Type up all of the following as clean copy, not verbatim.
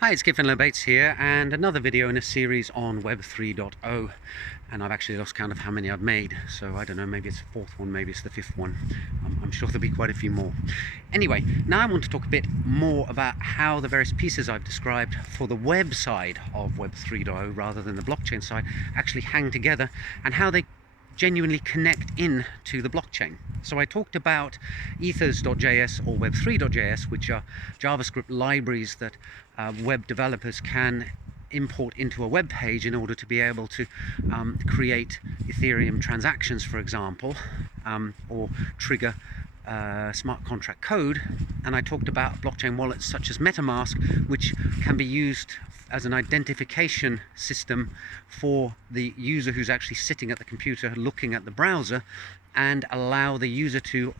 Hi, it's Kit Finlow Bates here, and another video in a series on Web 3.0. And I've actually lost count of how many I've made, so I don't know, maybe it's the fourth one, maybe it's the fifth one. I'm sure there'll be quite a few more. Anyway, now I want to talk a bit more about how the various pieces I've described for the web side of Web 3.0 rather than the blockchain side actually hang together, and how they genuinely connect in to the blockchain. So I talked about ethers.js or web3.js, which are JavaScript libraries that web developers can import into a web page in order to be able to create Ethereum transactions, for example, or trigger smart contract code. And I talked about blockchain wallets such as MetaMask, which can be used as an identification system for the user who's actually sitting at the computer looking at the browser, and allow the user to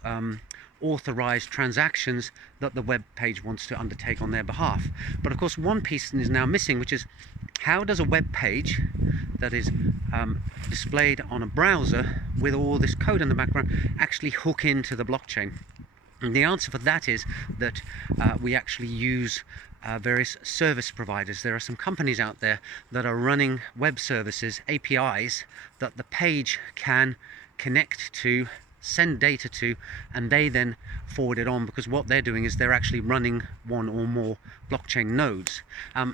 authorize transactions that the web page wants to undertake on their behalf. But of course, one piece is now missing, which is how does a web page that is displayed on a browser with all this code in the background actually hook into the blockchain? And the answer for that is that we actually use various service providers. There are some companies out there that are running web services, APIs, that the page can connect to, send data to, and they then forward it on, because what they're doing is they're actually running one or more blockchain nodes.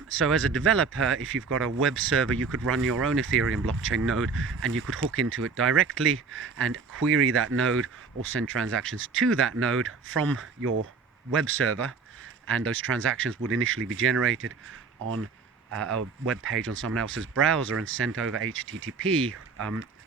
So as a developer, if you've got a web server, you could run your own Ethereum blockchain node, and you could hook into it directly and query that node or send transactions to that node from your web server, and those transactions would initially be generated on a web page on someone else's browser and sent over HTTP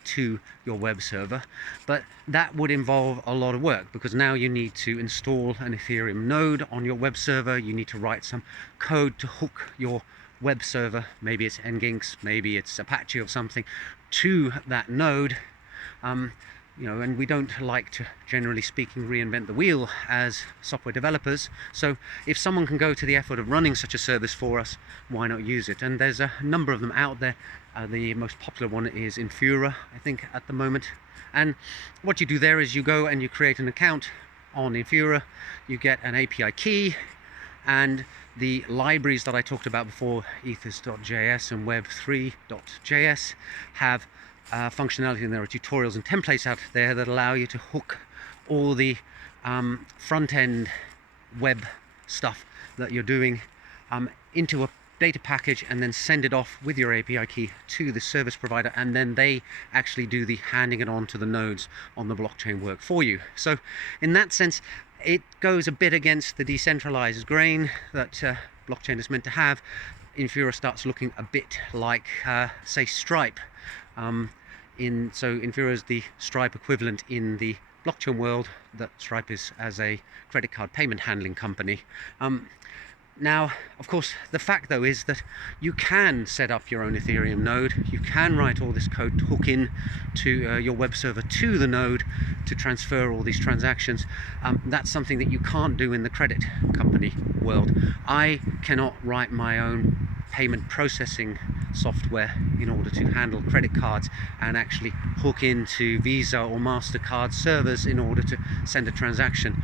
to your web server. But that would involve a lot of work, because now you need to install an Ethereum node on your web server. You need to write some code to hook your web server, maybe it's Nginx, maybe it's Apache or something, to that node. And we don't like to, generally speaking, reinvent the wheel as software developers. So if someone can go to the effort of running such a service for us, why not use it? And there's a number of them out there. The most popular one is Infura, I think, at the moment. And what you do there is you go and you create an account on Infura, you get an API key, and the libraries that I talked about before, ethers.js and web3.js, have functionality, and there are tutorials and templates out there that allow you to hook all the front-end web stuff that you're doing into a data package, and then send it off with your API key to the service provider, and then they actually do the handing it on to the nodes on the blockchain work for you. So in that sense, it goes a bit against the decentralized grain that blockchain is meant to have. Infura starts looking a bit like, say, Stripe. So Infura is the Stripe equivalent in the blockchain world, that Stripe is as a credit card payment handling company. Now, of course, the fact though is that you can set up your own Ethereum node. You can write all this code to hook in to your web server to the node to transfer all these transactions. That's something that you can't do in the credit company world. I cannot write my own payment processing software in order to handle credit cards and actually hook into Visa or MasterCard servers in order to send a transaction.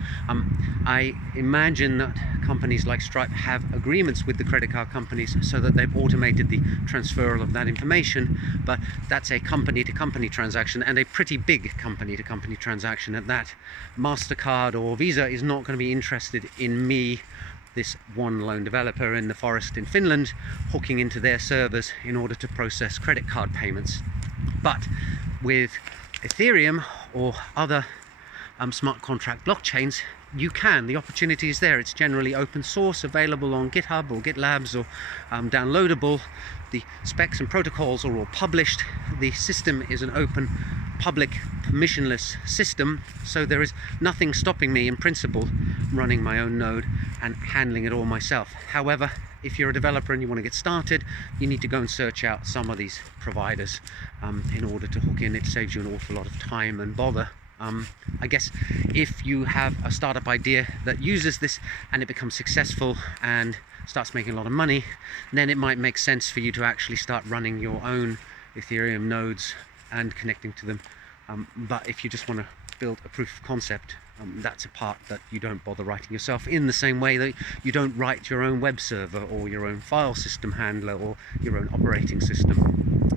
I imagine that companies like Stripe have agreements with the credit card companies so that they've automated the transfer of that information, but that's a company-to-company transaction, and a pretty big company-to-company transaction at that. MasterCard or Visa is not going to be interested in me, this one lone developer in the forest in Finland, hooking into their servers in order to process credit card payments. But with Ethereum or other smart contract blockchains, you can. The opportunity is there. It's generally open source, available on GitHub or GitLabs, or downloadable. The specs and protocols are all published. The system is an open, public, permissionless system, so there is nothing stopping me in principle running my own node and handling it all myself. However, if you're a developer and you want to get started, you need to go and search out some of these providers in order to hook in. It saves you an awful lot of time and bother. I guess if you have a startup idea that uses this and it becomes successful and starts making a lot of money, then it might make sense for you to actually start running your own Ethereum nodes and connecting to them. But if you just want to build a proof of concept, That's a part that you don't bother writing yourself, in the same way that you don't write your own web server or your own file system handler or your own operating system.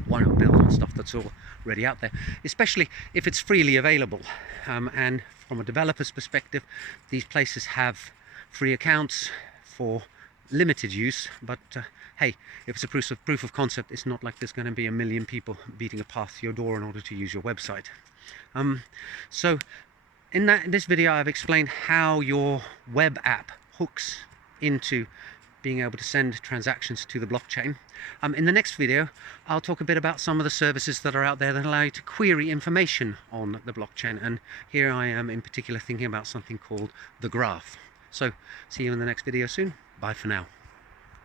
Why not build on stuff that's already out there, especially if it's freely available? And from a developer's perspective, these places have free accounts for limited use, but hey, if it's a proof of concept, it's not like there's going to be a million people beating a path to your door in order to use your website. So in this video, I've explained how your web app hooks into being able to send transactions to the blockchain. In the next video, I'll talk a bit about some of the services that are out there that allow you to query information on the blockchain. And here I am in particular thinking about something called the Graph. So see you in the next video soon. Bye for now.